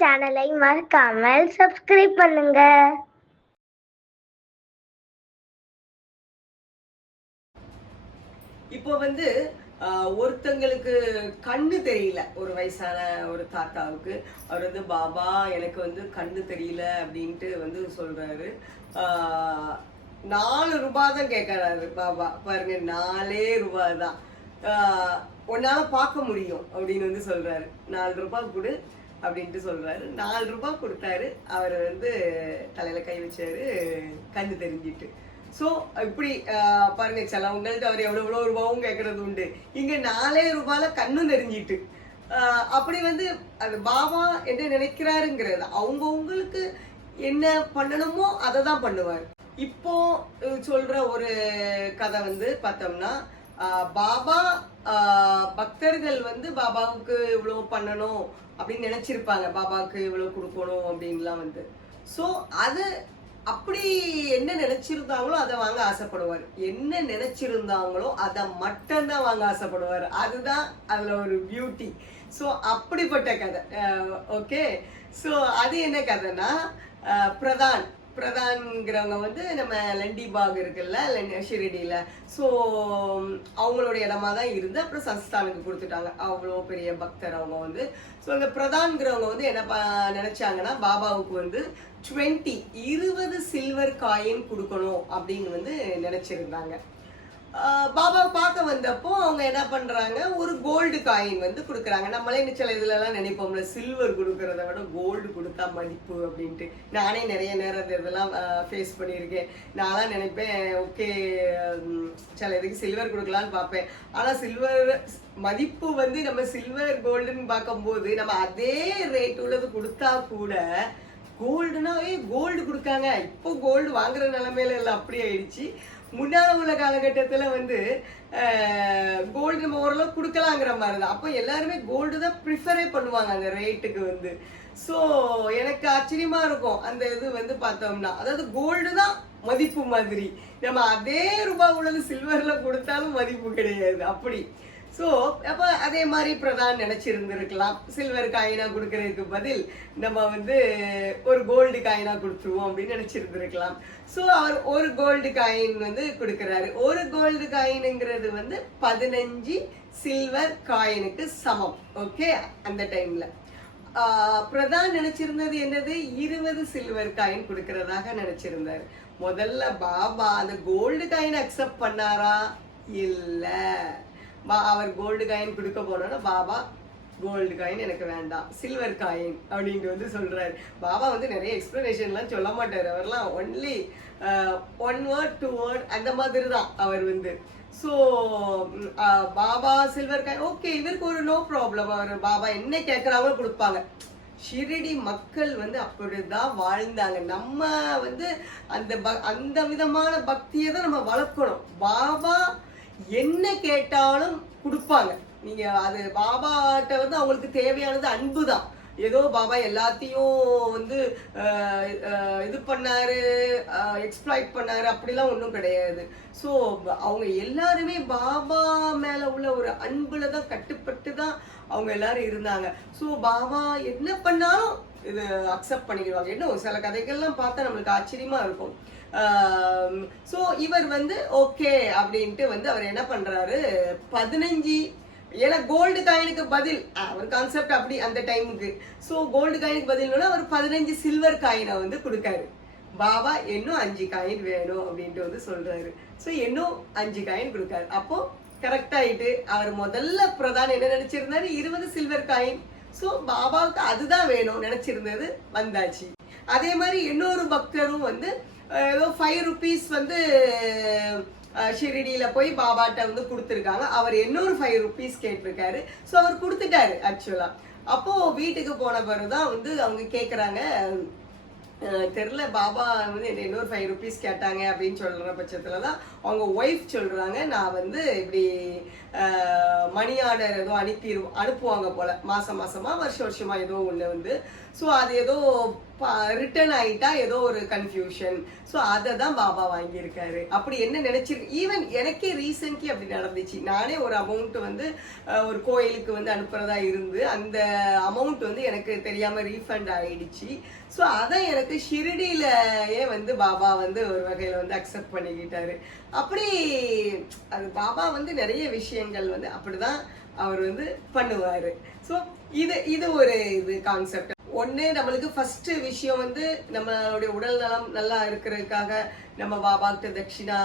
சேனலை மறக்காமல் சப்ஸ்கிரைப் பண்ணுங்க. இப்போ வந்து ஒருத்தங்களுக்கு கண்ணு தெரியல, ஒரு வயசான ஒரு தாத்தாவுக்கு. அவர் வந்து பாபா எனக்கு வந்து கண்ணு தெரியல அப்படின்ட்டு வந்து சொல்றாரு. 4 ரூபாய் தான் கேட்கறாரு பாபா. பாருங்க, 4 ரூபாய் தான். உன்னால பார்க்க முடியும் அப்படின்னு வந்து சொல்றாரு. 4 ரூபாய் கொடு அப்படின்ட்டு சொல்றாரு. 4 ரூபாய் கொடுத்தாரு. அவர் வந்து தலையில கை வச்சாரு, கண்ணு தெரிஞ்சிட்டு. ஸோ இப்படி பாருங்க, சிலவங்கள்ட்ட அவர் எவ்வளோ ரூபாவும் கேட்கறது உண்டு. இங்கே 4 ரூபாயில கண்ணும் தெரிஞ்சிட்டு. அப்படி வந்து அது பாபா என்ன நினைக்கிறாருங்கிறது அவங்கவுங்களுக்கு என்ன பண்ணணுமோ அதை தான் பண்ணுவார். இப்போ சொல்ற ஒரு கதை வந்து பார்த்தோம்னா, பாபா பக்தர்கள் வந்து பாபாவுக்கு இவ்வளோ பண்ணணும் அப்படின்னு நினைச்சிருப்பாங்க, பாபாவுக்கு இவ்வளோ கொடுக்கணும் அப்படின்லாம் வந்து. ஸோ அது அப்படி என்ன நினைச்சிருந்தாங்களோ அதை வாங்க ஆசைப்படுவார். என்ன நினைச்சிருந்தாங்களோ அதை மட்டும்தான் வாங்க ஆசைப்படுவார். அதுதான் அதுல ஒரு பியூட்டி. ஸோ அப்படிப்பட்ட கதை. ஓகே, ஸோ அது என்ன கதைன்னா, பிரதான்ங்கிறவங்க வந்து நம்ம லண்டிபாக் இருக்குல்ல, ஷிரடியில. ஸோ அவங்களோட இடமா தான் இருந்து அப்புறம் சன்ஸ்தானுக்கு கொடுத்துட்டாங்க. அவ்வளோ பெரிய பக்தர் அவங்க வந்து. ஸோ அந்த பிரதான்கிறவங்க வந்து என்ன நினைச்சாங்கன்னா, பாபாவுக்கு வந்து 20 சில்வர் காயின் கொடுக்கணும் அப்படின்னு வந்து நினைச்சிருந்தாங்க. பாபா பார்க்க வந்தப்போ அவங்க என்ன பண்றாங்க, ஒரு கோல்டு காயின் வந்து கொடுக்குறாங்க. நம்மளே சில இதுல எல்லாம் நினைப்போம்ல, சில்வர் கொடுக்கறத விட கோல்டு கொடுத்தா மதிப்பு அப்படின்ட்டு. நானே நிறைய நேரம் இதெல்லாம் ஃபேஸ் பண்ணியிருக்கேன். நான்லாம் நினைப்பேன், ஓகே சில இதுக்கு சில்வர் கொடுக்கலான்னு பார்ப்பேன். ஆனா சில்வர் மதிப்பு வந்து நம்ம சில்வர் கோல்டுன்னு பார்க்கும்போது நம்ம அதே ரேட் உள்ளது கொடுத்தா கூட, கோல்டுனா கோல்டு கொடுக்காங்க. இப்போ கோல்டு வாங்குற நிலைமையில எல்லாம் அப்படி ஆயிடுச்சு. முன்னால உள்ள காலகட்டத்துல வந்து கோல்டு நம்ம ஓரளவு கொடுக்கலாங்கிற மாதிரி தான். அப்போ எல்லாருமே கோல்டு தான் ப்ரிஃபரே பண்ணுவாங்க அந்த ரேட்டுக்கு வந்து. ஸோ எனக்கு ஆச்சரியமா இருக்கும் அந்த இது வந்து பார்த்தோம்னா, அதாவது கோல்டு தான் மதிப்பு மாதிரி. நம்ம அதே ரூபாய் உள்ளது சில்வர்ல கொடுத்தாலும் மதிப்பு கிடையாது அப்படி. ஸோ அப்போ அதே மாதிரி பிரதான் நினைச்சிருந்துருக்கலாம், சில்வர் காயினா கொடுக்கறதுக்கு பதில் நம்ம வந்து ஒரு கோல்டு காயினா கொடுத்துருவோம் அப்படின்னு நினைச்சிருந்துருக்கலாம். ஸோ அவர் ஒரு கோல்டு காயின் வந்து கொடுக்குறாரு. ஒரு கோல்டு காயினுங்கிறது வந்து 15 சில்வர் காயினுக்கு சமம். ஓகே, அந்த டைம்ல பிரதான் நினைச்சிருந்தது என்னது, 20 சில்வர் காயின் கொடுக்கறதாக நினைச்சிருந்தாரு. முதல்ல பாபா அந்த கோல்டு காயின் அக்செப்ட் பண்ணாரா? இல்ல. அவர் கோல்டு காயின் கொடுக்க போனோன்னா பாபா கோல்டு காயின் எனக்கு வேண்டாம், சில்வர் காயின் அப்படின்ட்டு வந்து சொல்றாரு. பாபா வந்து நிறைய எக்ஸ்பிளனேஷன்லாம் சொல்ல மாட்டார். அவர்லாம் ஒன்லி 1 வேர்ட் 2 வேர்ட் அந்த மாதிரி தான் அவர் வந்து. So Baba silver coin okay, இவருக்கு ஒரு நோ ப்ராப்ளம். அவர் பாபா என்ன கேட்குறாங்களோ கொடுப்பாங்க. ஷிரடி மக்கள் வந்து அப்படிதான் வாழ்ந்தாங்க. நம்ம வந்து அந்த விதமான பக்தியை தான் நம்ம வளர்க்கணும். பாபா என்ன கேட்டாலும் கொடுப்பாங்க. நீங்க அது பாபாட்ட வந்து அவங்களுக்கு தேவையானது அன்பு தான். ஏதோ பாபா எல்லாத்தையும் வந்து இது பண்ணாரு, எக்ஸ்ப்ளாய்ட் பண்ணாரு அப்படிலாம் ஒன்றும் கிடையாது. ஸோ அவங்க எல்லாருமே பாபா மேல உள்ள ஒரு அன்புல தான் கட்டுப்பட்டு தான் அவங்க எல்லாரும் இருந்தாங்க. ஸோ பாபா என்ன பண்ணாலும் இது அக்செப்ட் பண்ணிடுவாங்க. இன்னும் சில கதைகள்லாம் பார்த்தா நம்மளுக்கு ஆச்சரியமா இருக்கும். ஸோ இவர் வந்து ஓகே அப்படின்ட்டு வந்து அவர் என்ன பண்றாரு, 15 ஏன்னா கோல்டு காயினுக்கு பதில் அவர் கான்செப்ட் அப்படி அந்த டைமுக்கு. ஸோ கோல்டு காயினுக்கு பதில்னா அவர் 15 சில்வர் காயினை வந்து கொடுக்காரு. பாபா இன்னும் 5 காயின் வேணும் அப்படின்ட்டு வந்து சொல்றாரு. ஸோ இன்னும் 5 காயின் கொடுக்காரு. அப்போ கரெக்ட் ஆயிட்டு அவர் முதல்ல பிரதான் என்ன நினைச்சிருந்தாரு, 20 சில்வர் காயின். ஸோ பாபாவுக்கு அதுதான் வேணும் நினைச்சிருந்தது, வந்தாச்சு. அதே மாதிரி இன்னொரு பக்தரும் வந்து ஏதோ 5 ருபீஸ் வந்து ஷிரடியில போய் பாபாட்ட வந்து கொடுத்துருக்காங்க. அவர் இன்னொரு 5 ருபீஸ் கேட்டிருக்காரு. ஸோ அவர் கொடுத்துட்டாரு ஆக்சுவலா. அப்போ வீட்டுக்கு போன பிறகுதான் வந்து அவங்க கேட்குறாங்க, தெரில பாபா வந்து இன்னொரு 5 ருபீஸ் கேட்டாங்க அப்படின்னு சொல்ற பட்சத்துல தான் அவங்க ஒய்ஃப் சொல்றாங்க, நான் வந்து இப்படி மணி ஆர்டர் ஏதோ அனுப்புவாங்க போல, மாசமா வருஷமா ஏதோ ஒண்ணு வந்து. ஸோ அது ஏதோ ரிட்டர்ன் ஆயிட்டா ஏதோ ஒரு கன்ஃபியூஷன். ஸோ அதை தான் பாபா வாங்கியிருக்காரு. அப்படி என்ன நினைச்சிருக்கு, ஈவன் எனக்கே ரீசென்ட்லி அப்படி நடந்துச்சு. நானே ஒரு அமௌண்ட் வந்து ஒரு கோயிலுக்கு வந்து அனுப்புறதா இருந்து அந்த அமௌண்ட் வந்து எனக்கு தெரியாம ரீஃபண்ட் ஆயிடுச்சு. ஸோ அதை எனக்கு ஷிரடியிலேயே வந்து பாபா வந்து ஒரு வகையில் வந்து அக்செப்ட் பண்ணிக்கிட்டாரு. அப்படி அது பாபா வந்து நிறைய விஷயங்கள் வந்து அப்படிதான் அவர் வந்து பண்ணுவாரு. ஸோ இது ஒரு இது கான்செப்ட். ஒன்று, நம்மளுக்கு ஃபர்ஸ்ட் விஷயம் வந்து நம்மளுடைய உடல் நலம் நல்லா இருக்கிறதுக்காக நம்ம பாபாக்கிட்ட தட்சிணா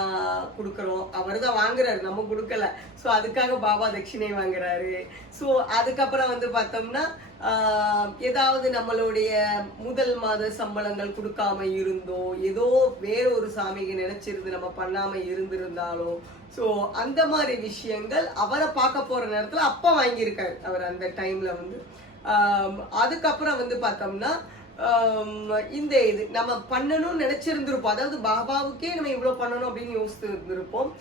கொடுக்குறோம். அவர் தான் வாங்குறாரு, நம்ம கொடுக்கல. ஸோ அதுக்காக பாபா தட்சிணை வாங்குறாரு. ஸோ அதுக்கப்புறம் வந்து பார்த்தோம்னா ஏதாவது நம்மளுடைய முதல் மாத சம்பளங்கள் கொடுக்காம இருந்தோ, ஏதோ வேற ஒரு சாமிக்கு நினைச்சிருந்து நம்ம பண்ணாம இருந்திருந்தாலோ, ஸோ அந்த மாதிரி விஷயங்கள் அவரை பார்க்க போற நேரத்துல அப்பா வாங்கியிருக்காரு அவர் அந்த டைம்ல வந்து. அதுக்கப்புறம் வந்து பார்த்தோம்னா இந்த இது நம்ம பண்ணணும்னு நினைச்சிருந்திருப்போம். அதாவது பாபாவுக்கே நம்ம இவ்வளவு பண்ணணும் அப்படின்னு யோசித்து இருந்திருப்போம்.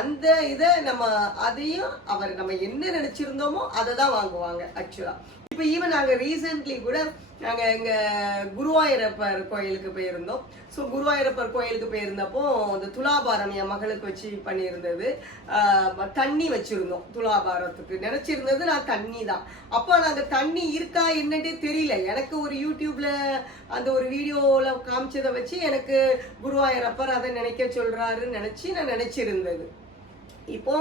அந்த இதை நம்ம அதையும் அவர் நம்ம என்ன நினைச்சிருந்தோமோ அதை தான் வாங்குவாங்க ஆக்சுவலா. இப்ப ஈவன் நாங்க ரீசென்ட்லி கூட நாங்க எங்க குருவாயூரப்பர் கோயிலுக்கு போயிருந்தோம். ஸோ குருவாயூரப்பர் கோயிலுக்கு போயிருந்தப்போ அந்த துலாபாரம் என் மகளுக்கு வச்சு பண்ணியிருந்தது. தண்ணி வச்சிருந்தோம் துலாபாரத்துக்கு. நினைச்சிருந்தது நான் தண்ணி தான். அப்போ நாங்க தண்ணி இருக்கா என்னன்னே தெரியல. எனக்கு ஒரு யூடியூப்ல அந்த ஒரு வீடியோல காமிச்சதை வச்சு எனக்கு குருவாயூரப்பர் அதை நினைக்க சொல்றாருன்னு நினைச்சு நான் நினைச்சிருந்தது. இப்போ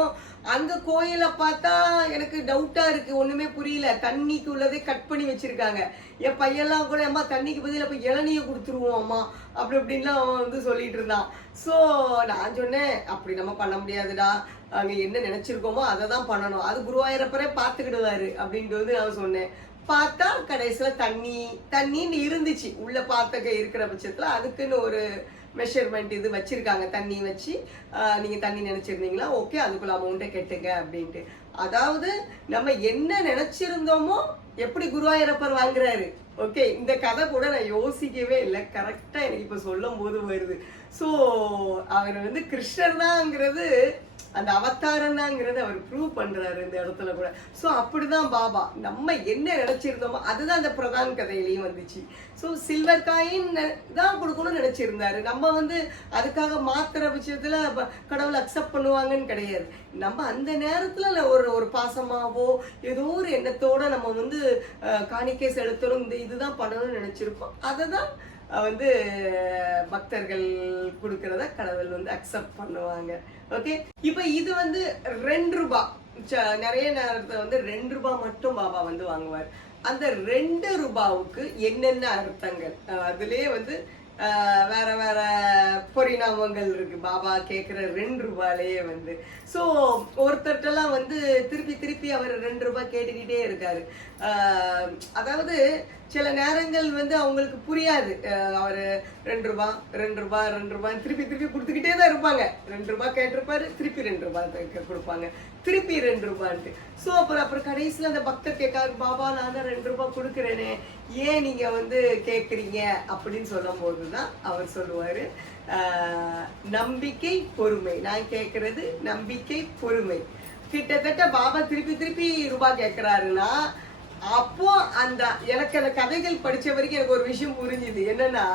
அங்க கோயில பார்த்தா எனக்கு டவுட்டா இருக்கு, ஒண்ணுமே புரியல. தண்ணிக்கு உள்ளதே கட் பண்ணி வச்சிருக்காங்க. என் பையெல்லாம் கூட அம்மா தண்ணிக்கு பதில் அப்ப இளநிய கொடுத்துருவோம் அம்மா அப்படி அப்படின்லாம் அவன் வந்து சொல்லிட்டு இருந்தான். ஸோ நான் சொன்னேன், அப்படி நம்ம பண்ண முடியாதுடா, அங்க என்ன நினைச்சிருக்கோமோ அதை தான் பண்ணணும், அது குருவாயூரப்பரே பார்த்துக்கிடுவாரு அப்படின்ட்டு வந்து நான் சொன்னேன். பார்த்தா கடைசியில தண்ணின்னு இருந்துச்சு. உள்ள பார்த்துக்க இருக்கிற பட்சத்துல அதுக்குன்னு ஒரு மெஷர்மெண்ட் இது வச்சிருக்காங்க. தண்ணி வச்சு நீங்க தண்ணி நினைச்சிருந்தீங்களா, ஓகே அதுக்குள்ள அமௌண்ட்டை கெட்டுங்க அப்படின்ட்டு. அதாவது நம்ம என்ன நினைச்சிருந்தோமோ எப்படி குருவாயூரப்பர் வாங்குறாரு. ஓகே, இந்த கதை கூட நான் யோசிக்கவே இல்லை, கரெக்டா எனக்கு இப்ப சொல்லும் போது வருது. ஸோ அவர் வந்து கிருஷ்ணர் தான்ங்கிறது, அந்த அவதாரம் தான்ங்கிறது அவர் ப்ரூவ் பண்றாரு இந்த இடத்துல கூட. ஸோ அப்படிதான் பாபா நம்ம என்ன நினைச்சிருந்தோமோ அதுதான் அந்த பிரதான் கதையிலையும் வந்துச்சு. ஸோ சில்வர் காயின் தான் கொடுக்கணும்னு நினைச்சிருந்தாரு. நம்ம வந்து அதுக்காக மாத்திர பட்சத்துல கடவுள் அக்செப்ட் பண்ணுவாங்கன்னு கிடையாது. நம்ம அந்த நேரத்துல ஒரு பாசமாவோ ஏதோ ஒரு எண்ணத்தோட நம்ம வந்து காணிக்கை செலுத்தணும், இந்த இதுதான் பண்ணணும்னு நினைச்சிருக்கோம். அதை தான் வந்து பக்தர்கள் கொடுக்கறத கடவுள் வந்து அக்செப்ட் பண்ணுவாங்க. ஓகே, இப்ப இது வந்து 2 ரூபாய். நிறைய நேரத்துல வந்து 2 ரூபாய் மட்டும் பாபா வந்து வாங்குவார். அந்த 2 ரூபாவுக்கு என்னென்ன அர்த்தங்கள், அதுலயே வந்து வேற வேற பரிணாமங்கள் இருக்கு பாபா கேட்கிற 2 ரூபாயிலேயே வந்து. ஸோ ஒருத்தர்கிட்டலாம் வந்து திருப்பி அவர் 2 ரூபாய் கேட்டுக்கிட்டே இருக்காரு. அதாவது சில நேரங்கள் வந்து அவங்களுக்கு புரியாது. அவர் 2 ரூபாய் திருப்பி கொடுத்துக்கிட்டே தான் இருப்பாங்க. 2 ரூபாய் கேட்டிருப்பாரு, திருப்பி 2 ரூபாய் கொடுப்பாங்க, திருப்பி 2 ரூபான்ட்டு. ஸோ அப்புறம் கடைசியில் அந்த பக்தர் கேட்காரு, பாபா நான் தான் 2 ரூபாய் கொடுக்குறேனே, ஏன் நீங்க வந்து கேட்குறீங்க அப்படின்னு சொல்லும் போதுதான் அவர் சொல்லுவாரு, நம்பிக்கை பொறுமை. நான் கேட்கறது நம்பிக்கை பொறுமை. கிட்டத்தட்ட பாபா திருப்பி ரூபாய் கேட்கிறாருன்னா அப்போ எனக்கு அந்த கதைகள் படிச்ச வரைக்கும் எனக்கு ஒரு விஷயம் புரிஞ்சுது. என்னன்னா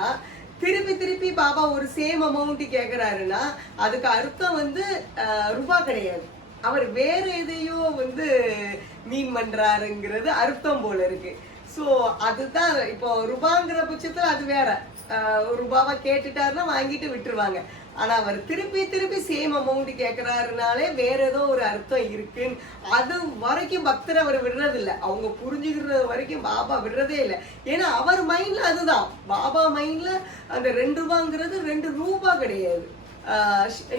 திருப்பி பாபா ஒரு சேம் அமௌண்ட் கேட்கிறாருன்னா அதுக்கு அர்த்தம் வந்து ரூபாய் கிடையாது, அவர் வேற எதையோ வந்து மீன் பண்றாருங்கிறது அர்த்தம் போல இருக்கு. ஸோ அதுதான் இப்போ ரூபாங்கிற பட்சத்துல அது வேற. ரூபாவா கேட்டுட்டாருன்னா வாங்கிட்டு விட்டுருவாங்க. ஆனா அவர் திருப்பி சேம் அமௌண்ட் கேட்கிறாருனாலே வேற ஏதோ ஒரு அர்த்தம் இருக்குன்னு அது வரைக்கும் பக்தர் அவர் விடுறது இல்லை. அவங்க புரிஞ்சுக்கிறது வரைக்கும் பாபா விடுறதே இல்லை. ஏன்னா அவர் மைண்ட்ல அதுதான், பாபா மைண்ட்ல அந்த 2 ரூபாங்கிறது 2 ரூபாய் கிடையாது.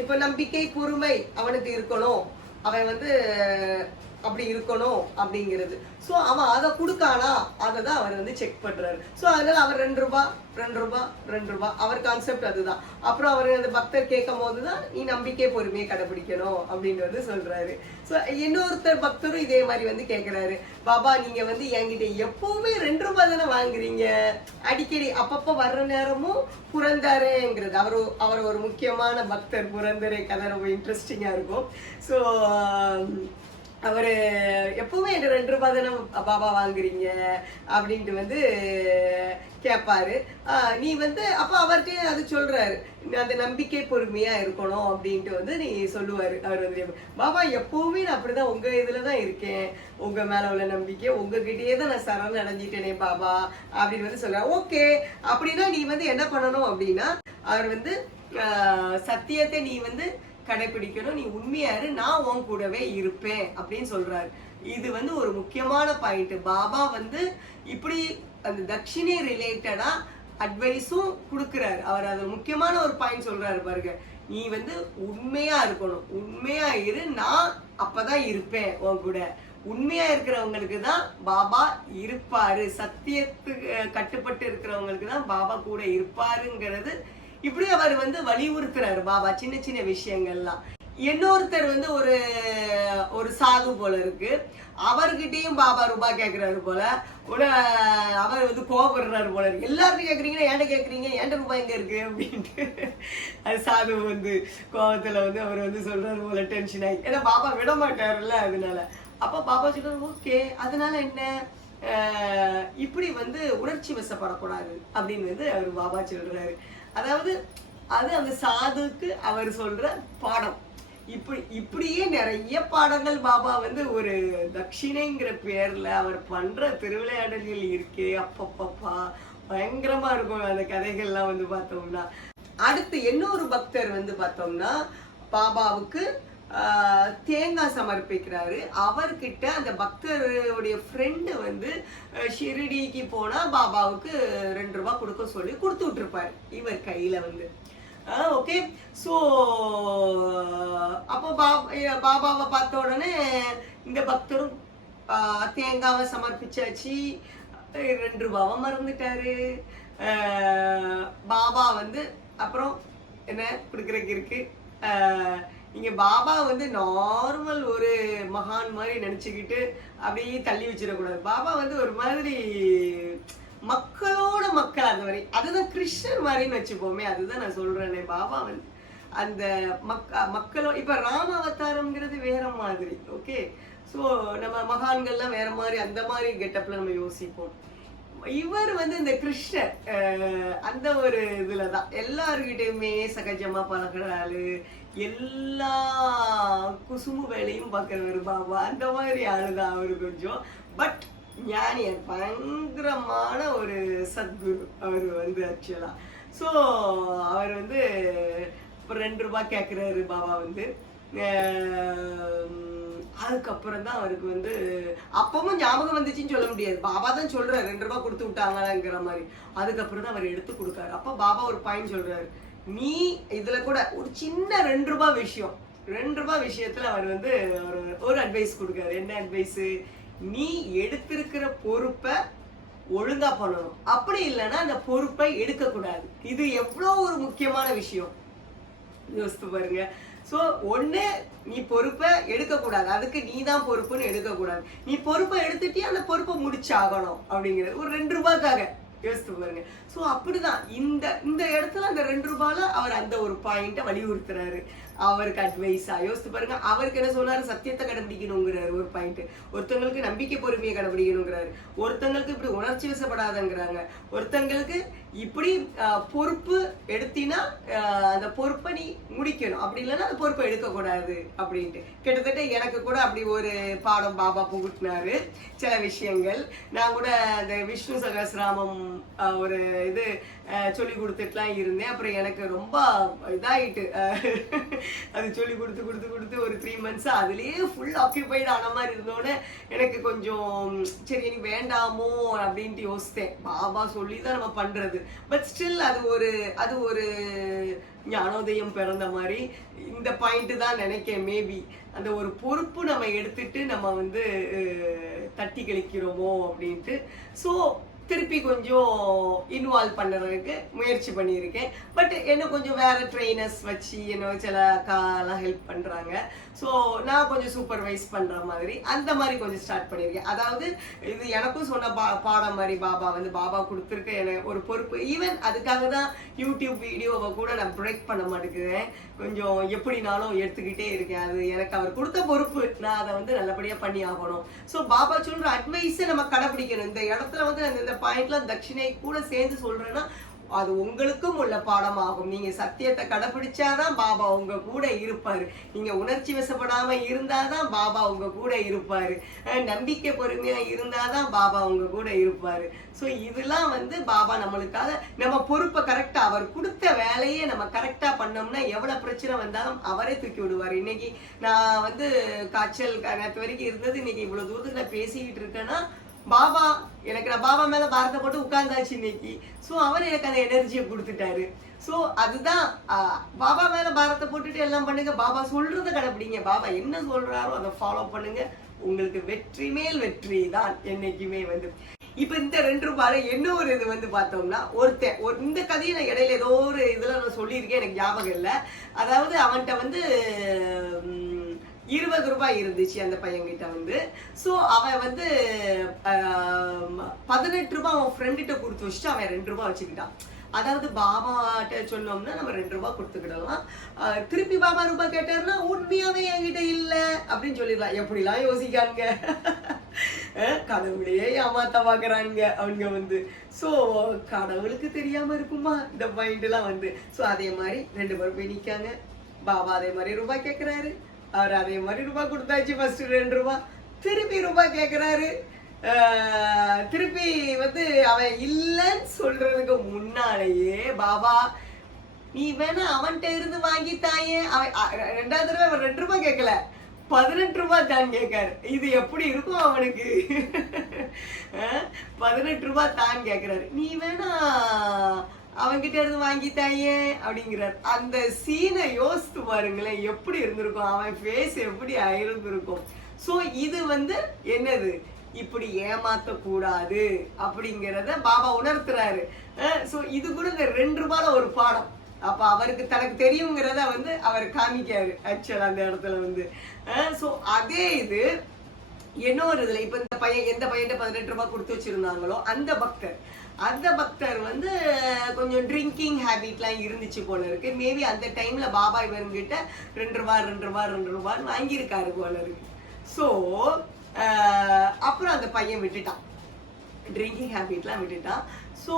இப்ப நம்பிக்கை பொறுமை அவனுக்கு இருக்கணும், அவன் வந்து அப்படி இருக்கணும் அப்படிங்கிறது. ஸோ அவன் அதை கொடுக்கானா அதை தான் அவர் வந்து செக் பண்றாரு. ஸோ அதனால அவர் 2 ரூபாய் அவர் கான்செப்ட் அதுதான். அப்புறம் அவர் அந்த பக்தர் கேட்கும் போதுதான் நீ நம்பிக்கை பொறுமையை கடைபிடிக்கணும் அப்படின்னு வந்து சொல்றாரு. ஸோ இன்னொருத்தர் பக்தரும் இதே மாதிரி வந்து கேட்கிறாரு, பாபா நீங்க வந்து என்கிட்ட எப்பவுமே 2 ரூபாய் தானே வாங்குறீங்க, அடிக்கடி அப்பப்போ வர்ற நேரமும் புரந்தரேங்கிறது. அவர் ஒரு முக்கியமான பக்தர். புரந்தரே கதை ரொம்ப இன்ட்ரெஸ்டிங்கா இருக்கும். ஸோ அவரு எப்பவுமே என்ன 2 ரூபாய் தானே பாபா வாங்குறீங்க அப்படின்ட்டு வந்து கேட்பாரு. நீ வந்து அப்ப அவர்கிட்ட அது சொல்றாரு, அந்த நம்பிக்கை பொறுமையா இருக்கணும் அப்படின்ட்டு வந்து நீ சொல்லுவாரு. அவர் வந்து பாபா எப்பவுமே நான் அப்படிதான் உங்க இதுலதான் இருக்கேன், உங்க மேல உள்ள நம்பிக்கை உங்ககிட்டயே தான் நான் சரண் அடைஞ்சிட்டேனே பாபா அப்படின்னு வந்து சொல்றாரு. ஓகே, அப்படின்னா நீ வந்து என்ன பண்ணணும் அப்படின்னா, அவர் வந்து சத்தியத்தை நீ வந்து கடைபிடிக்கணும், நீ உண்மையாரு, நான் உன் கூடவே இருப்பேன் அப்படின்னு சொல்றாரு. இது வந்து ஒரு முக்கியமான பாயிண்ட். பாபா வந்து இப்படி அந்த தட்சிணை ரிலேட்டடா அட்வைஸும் கொடுக்குறாரு. அவர் அது முக்கியமான ஒரு பாயிண்ட் சொல்றாரு பாருங்க, நீ வந்து உண்மையா இருக்கணும், உண்மையா இரு, நான் அப்பதான் இருப்பேன் உன் கூட. உண்மையா இருக்கிறவங்களுக்கு தான் பாபா இருப்பாரு, சத்தியத்துக்கு கட்டுப்பட்டு இருக்கிறவங்களுக்கு தான் பாபா கூட இருப்பாருங்கிறது இப்படி அவர் வந்து வலியுறுத்துறாரு பாபா, சின்ன சின்ன விஷயங்கள்லாம். இன்னொருத்தர் வந்து ஒரு சாது போல இருக்கு, அவர்கிட்டயும் பாபா ரூபாய் கேட்கிறாரு போல. அவர் வந்து கோபப்படுறாரு போல இருக்கு, எல்லாருக்கும் கேட்குறீங்கன்னா ஏன்ட கேட்குறீங்க, ஏன்ட ரூபாய் எங்க இருக்கு அப்படின்ட்டு. அது சாது வந்து கோபத்துல வந்து அவர் வந்து சொல்றாரு போல, டென்ஷன் ஆகி, ஏன்னா பாபா விட மாட்டாருல்ல அதனால. அப்ப பாபா சொல்றாரு, ஓகே அதனால என்ன, இப்படி வந்து உணர்ச்சி வசப்படக்கூடாது அப்படின்னு வந்து அவர் பாபா சொல்றாரு. அதாவது அது அந்த சாதுக்கு அவர் சொல்ற பாடம். இப்படியே நிறைய பாடங்கள் பாபா வந்து ஒரு தட்சிணைங்கிற பேர்ல அவர் பண்ற திருவிளையாடல்கள் இருக்கே, அப்பப்பப்பா பயங்கரமா இருக்கும் அந்த கதைகள்லாம் வந்து பார்த்தோம்னா. அடுத்து இன்னொரு பக்தர் வந்து பார்த்தோம்னா பாபாவுக்கு தேங்காய் சமர்ப்பிக்கிறாரு. அவர்கிட்ட அந்த பக்தருடைய ஃப்ரெண்டு வந்து ஷிரடிக்கு போனா பாபாவுக்கு 2 ரூபாய் கொடுக்க சொல்லி கொடுத்து விட்டுருப்பாரு இவர் கையில வந்து. ஓகே, ஸோ அப்போ பாபாவை பார்த்த உடனே இந்த பக்தரும் தேங்காவை சமர்ப்பிச்சாச்சு, 2 ரூபாவை மறந்துட்டாரு. பாபா வந்து அப்புறம் என்ன கொடுக்குறக்கு இருக்கு, இங்க பாபா வந்து நார்மல் ஒரு மகான் மாதிரி நினைச்சுக்கிட்டு அப்படியே தள்ளி வச்சிடக்கூடாது. பாபா வந்து ஒரு மாதிரி மக்களோட மக்கள், அந்த மாதிரி அதுதான் கிருஷ்ணர் மாதிரின்னு வச்சுப்போமே, அதுதான் நான் சொல்றேனே. பாபா வந்து அந்த மக்களோட, இப்ப ராம அவதாரம்ங்கிறது வேற மாதிரி. ஓகே, ஸோ நம்ம மகான்கள்லாம் வேற மாதிரி, அந்த மாதிரி கெட்டப்ல நம்ம யோசிப்போம். இவர் வந்து இந்த கிருஷ்ணர் அந்த ஒரு இதுலதான் எல்லாருக்கிட்டையுமே சகஜமா பழகிறாரு, எல்லா குசுமு வேலையும் பார்க்கிறவர் பாபா, அந்த மாதிரி ஆளுதான் அவரு கொஞ்சம். பட் ஞானியர், பயங்கரமான ஒரு சத்குரு அவர் வந்து ஆக்சுவலா. ஸோ அவர் வந்து இப்போ 2 ரூபாய் கேட்குறாரு பாபா வந்து. அதுக்கப்புறம் தான் அவருக்கு வந்து அப்பவும் ஞாபகம் வந்துச்சுன்னு சொல்ல முடியாது, பாபா தான் சொல்றாரு 2 ரூபாய் கொடுத்து விட்டாங்கங்கிற மாதிரி. அதுக்கப்புறம் தான் அவர் எடுத்து கொடுக்காரு. அப்போ பாபா ஒரு பாயிண்ட் சொல்றாரு, நீ இதுல கூட ஒரு சின்ன 2 ரூபாய் விஷயம், 2 ரூபாய் விஷயத்துல அவர் வந்து ஒரு அட்வைஸ் கொடுக்காரு. என்ன அட்வைஸ், நீ எடுத்திருக்கிற பொறுப்பை ஒழுங்கா பண்ணணும், அப்படி இல்லைன்னா அந்த பொறுப்பை எடுக்க கூடாது. இது எவ்வளவு ஒரு முக்கியமான விஷயம் யோசித்து பாருங்க. ஸோ ஒண்ணு, நீ பொறுப்பை எடுக்க கூடாது, அதுக்கு நீ தான் பொறுப்புன்னு எடுக்க கூடாது. நீ பொறுப்பை எடுத்துட்டே அந்த பொறுப்பை முடிச்சாகணும் அப்படிங்கிறது ஒரு 2 ரூபாய்க்காக. யோசித்து பாருங்க. ஸோ அப்படிதான் இந்த இடத்துல அந்த 2 ரூபாயில அவர் அந்த ஒரு பாயிண்ட்டை வலியுறுத்துறாரு அவருக்கு அட்வைஸா. யோசித்து பாருங்க, அவருக்கு என்ன சொன்னாரு, சத்தியத்தை கடைபிடிக்கணுங்கிறாரு ஒரு பாயிண்ட், ஒருத்தங்களுக்கு நம்பிக்கை பொறுமையை கடைபிடிக்கணுங்கிறாரு, ஒருத்தங்களுக்கு இப்படி உணர்ச்சி வசப்படாதங்கிறாங்க, ஒருத்தங்களுக்கு இப்படி பொறுப்பு எடுத்தினா அந்த பொறுப்பை நீ முடிக்கணும், அப்படி இல்லைன்னா அந்த பொறுப்பை எடுக்கக்கூடாது அப்படின்ட்டு. கிட்டத்தட்ட எனக்கு கூட அப்படி ஒரு பாடம் பாபா புகுட்டினாரு சில விஷயங்கள். நான் கூட அந்த விஷ்ணு சகஸ்ராமம் ஒரு இது சொல்லி கொடுத்துட்டுலாம் இருந்தேன். அப்புறம் எனக்கு ரொம்ப இதாயிட்டு அது சொல்லி கொடுத்து ஒரு 3 months அதுலயே ஃபுல் ஆக்கியபைடு ஆன மாதிரி இருந்தோடனே எனக்கு கொஞ்சம் சரி எனக்கு வேண்டாமோ அப்படின்ட்டு யோசித்தேன். பாபா சொல்லி தான் நம்ம பண்றது, பட் ஸ்டில் அது ஒரு ஞானோதயம் பிறந்த மாதிரி இந்த பாயிண்ட் தான் நினைக்கிறேன். மேபி அந்த ஒரு பொறுப்பு நம்ம எடுத்துட்டு நம்ம வந்து தட்டி கழிக்கிறோமோ அப்படின்ட்டு. ஸோ திருப்பி கொஞ்சம் இன்வால்வ் பண்ணுறதுக்கு முயற்சி பண்ணியிருக்கேன். பட் என்ன கொஞ்சம் வேற ட்ரெயினர்ஸ் வச்சு என்ன சில அக்காலாம் ஹெல்ப் பண்ணுறாங்க. ஸோ நான் கொஞ்சம் சூப்பர்வைஸ் பண்ணுற மாதிரி அந்த மாதிரி கொஞ்சம் ஸ்டார்ட் பண்ணியிருக்கேன். அதாவது இது எனக்கும் சொன்ன பாடம் மாதிரி பாபா வந்து பாபா கொடுத்துருக்க எனக்கு ஒரு பொறுப்பு. ஈவன் அதுக்காக தான் யூடியூப் வீடியோவை கூட நான் பிரேக் பண்ண மாட்டேங்கிறேன். கொஞ்சம் எப்படினாலும் எடுத்துக்கிட்டே இருக்கேன். அது எனக்கு அவர் கொடுத்த பொறுப்பு. நான் அதை வந்து நல்லபடியாக பண்ணி ஆகணும். ஸோ பாபா சொல்கிற அட்வைஸை நம்ம கடைப்பிடிக்கணும். இந்த இடத்துல வந்து இந்த பாயிண்ட்ல தட்சிணை கூட சேர்ந்து சொல்றேன்னா அது உங்களுக்கும் உள்ள பாடமாகும். நீங்க சத்தியத்தை கடைபிடிச்சாதான் பாபா உங்க கூட இருப்பாரு. நீங்க உணர்ச்சி வசப்படாம இருந்தாதான் பாபா உங்க கூட இருப்பாரு. நம்பிக்கை பொறுமையா இருந்தாதான் பாபா உங்க கூட இருப்பாரு. ஸோ இதெல்லாம் வந்து பாபா நம்மளுக்காக நம்ம பொறுப்பை கரெக்டா அவர் கொடுத்த வேலையை நம்ம கரெக்டா பண்ணோம்னா எவ்வளவு பிரச்சனை வந்தாலும் அவரே தூக்கி விடுவாரு. இன்னைக்கு நான் வந்து காய்ச்சல் நேற்று வரைக்கும் இருந்தது. இன்னைக்கு இவ்வளவு தூரத்துக்கு நான் பேசிக்கிட்டு இருக்கேன்னா பாபா எனக்கு நான் பாபா மேல பாரத்தை போட்டு உட்கார்ந்தாச்சு இன்னைக்கு. ஸோ அவர் எனக்கு அந்த எனர்ஜியை கொடுத்துட்டாரு. ஸோ அதுதான் பாபா மேல பாரத்தை போட்டுட்டு எல்லாம் பண்ணுங்க. பாபா சொல்றதை கடைப்பிடிங்க. பாபா என்ன சொல்றாரோ அதை ஃபாலோ பண்ணுங்க. உங்களுக்கு வெற்றி மேல் வெற்றி தான் என்னைக்குமே வந்து. இப்ப இந்த 2 ரூபாய் என்ன ஒரு இது வந்து பார்த்தோம்னா இந்த கதையை நான் இடையில ஏதோ ஒரு இதுல நான் சொல்லியிருக்கேன், எனக்கு ஞாபகம் இல்லை. அதாவது அவன்கிட்ட வந்து 20 ரூபாய் இருந்துச்சு அந்த பையன்கிட்ட வந்து. ஸோ அவன் வந்து 18 ரூபாய் அவன் ஃப்ரெண்டுகிட்ட கொடுத்து வச்சுட்டு அவன் 2 ரூபாய் வச்சுக்கிட்டான். அதாவது பாபாட்ட சொன்னோம்னா நம்ம 2 ரூபாய் கொடுத்துக்கிடலாம். திருப்பி பாபா ரூபாய் கேட்டாருன்னா உண்மையாவே என்கிட்ட இல்லை அப்படின்னு சொல்லிடலாம். எப்படிலாம் யோசிக்காங்க, கடவுளையே ஏமாத்த பாக்குறாங்க அவங்க வந்து. ஸோ கடவுளுக்கு தெரியாம இருக்குமா இந்த பாயிண்ட் எல்லாம் வந்து. ஸோ அதே மாதிரி 2 பேரும் போய் நிக்காங்க. பாபா அதே மாதிரி ரூபாய் கேட்கிறாரு. அவர் அதே மாதிரி ரூபாய் கொடுத்தாச்சு. ஃபர்ஸ்ட் 2 ரூபாய், திருப்பி ரூபாய் கேட்கிறாரு. திருப்பி வந்து அவன் இல்லைன்னு சொல்றதுக்கு முன்னாலேயே பாபா நீ வேணா அவன்கிட்ட இருந்து வாங்கித்தாயே. அவன் 2வது தடவை அவன் 2 ரூபாய் கேட்கல, 18 ரூபாய் தான் கேட்காரு. இது எப்படி இருக்கும் அவனுக்கு? 18 ரூபாய் தான் கேட்கிறாரு. நீ வேணா அவன்கிட்ட இருந்து வாங்கித்தாயே அப்படிங்கிறார். அந்த சீனை யோசித்து பாருங்களேன், எப்படி இருந்திருக்கும், அவன் ஃபேஸ் எப்படி ஆயிருந்திருக்கும். ஸோ இது வந்து என்னது, இப்படி ஏமாத்த கூடாது அப்படிங்கிறத பாபா உணர்த்துறாரு. ஸோ இது கூட இந்த 2 ரூபாயில ஒரு பாடம். அப்ப அவருக்கு தனக்கு தெரியுங்கிறத வந்து அவர் காமிக்காரு ஆக்சுவலா அந்த இடத்துல வந்து. ஸோ அதே இது இன்னொரு இதுல இப்ப இந்த பையன் எந்த பையன் 18 ரூபாய் கொடுத்து வச்சிருந்தாங்களோ அந்த பக்தர் வந்து கொஞ்சம் ட்ரிங்கிங் ஹேபிட்லாம் இருந்துச்சு போல இருக்கு. மேபி அந்த டைம்ல பாபா இவர்கிட்ட 2 ரூபாய் வாங்கியிருக்காரு போல இருக்கு. ஸோ அப்புறம் அந்த பையன் விட்டுட்டான், ட்ரிங்கிங் ஹேபிட்லாம் விட்டுட்டான். ஸோ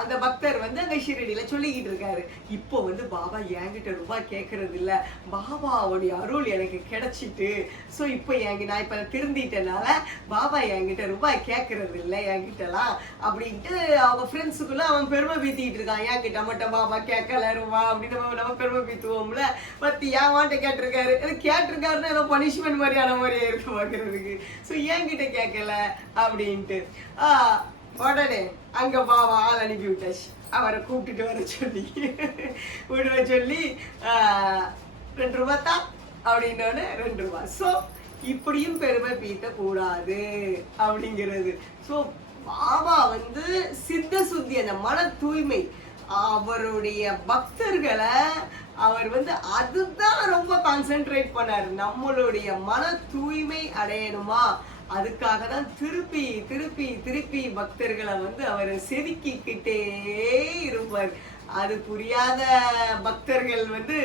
அந்த பக்தர் வந்து அந்த ஷிரடியில சொல்லிக்கிட்டு இருக்காரு, இப்போ வந்து பாபா என்கிட்ட ரூபாய் கேட்கறது இல்லை, பாபாவுடைய அருள் எனக்கு கிடைச்சிட்டு. ஸோ இப்போ நான் இப்போ திருந்திட்டனால பாபா என்கிட்ட ரூபாய் கேட்கறது இல்லை என்கிட்டலாம் அப்படின்ட்டு அவங்க ஃப்ரெண்ட்ஸுக்குள்ள அவன் பெருமை பீத்திக்கிட்டு இருக்கான். என்கிட்ட மட்டும் பாபா கேட்கல ரூபா அப்படின்னு நம்ம பெருமை பீத்துவோம்ல. பத்தி ஏன் வாண்ட கேட்டிருக்காரு, கேட்டிருக்காருன்னா ஏதோ பனிஷ்மெண்ட் மாதிரியான மாதிரியே இருக்கு பார்க்கறதுக்கு. ஸோ என்கிட்ட கேட்கல அப்படின்ட்டு உடனே அங்க பாபா ஆள் அனுப்பி விட்டாச்சு. அவரை கூப்பிட்டுட்டு வர சொல்லி 2 ரூபாய் தான் அப்படின்னோட 2 ரூபாய். ஸோ இப்படியும் பெருமை பீத்த கூடாது அப்படிங்கிறது. ஸோ பாபா வந்து சித்த சுத்தி, அந்த மன தூய்மை, அவருடைய பக்தர்களை அவர் வந்து அதுதான் ரொம்ப கான்சென்ட்ரேட் பண்ணாரு. நம்மளுடைய மன தூய்மை அடையணுமா, அதுக்காக தான் திருப்பி திருப்பி திருப்பி பக்தர்களை வந்து அவர் செதுக்கிக்கிட்டே இருப்பார். அது புரியாத பக்தர்கள் வந்து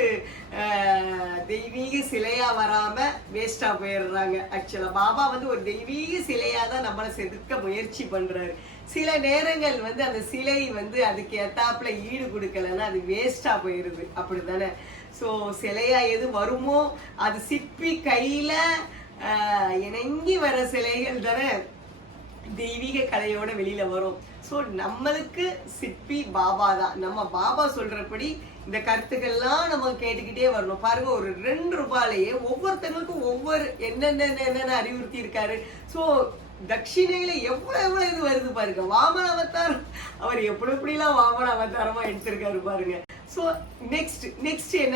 தெய்வீக சிலையா வராம வேஸ்டா போயிடுறாங்க. ஆக்சுவலா பாபா வந்து ஒரு தெய்வீக சிலையா தான் நம்மளை செதுக்க முயற்சி பண்றாரு. சில நேரங்கள் வந்து அந்த சிலை வந்து அதுக்கு எத்தாப்புல ஈடு கொடுக்கலன்னா அது வேஸ்டா போயிருது, அப்படித்தானே? ஸோ சிலையா எது வருமோ அது சிப்பி கையில இணங்கி வர சிலைகள் தானே தெய்வீக கலையோட வெளியில வரும். ஸோ நம்மளுக்கு சிற்பி பாபா தான். நம்ம பாபா சொல்றபடி இந்த கருத்துக்கள்லாம் நம்ம கேட்டுக்கிட்டே வரணும். பாருங்க, ஒரு 2 ரூபாயிலேயே ஒவ்வொருத்தங்களுக்கும் ஒவ்வொரு என்னென்ன அறிவுறுத்தி இருக்காரு. ஸோ தட்சிணையில எவ்வளவு இது வருது பாருங்க. வாமன அவதாரம் அவர் எப்படிலாம் வாமன அவதாரமா எடுத்திருக்காரு பாருங்க. ஸோ நெக்ஸ்ட் என்ன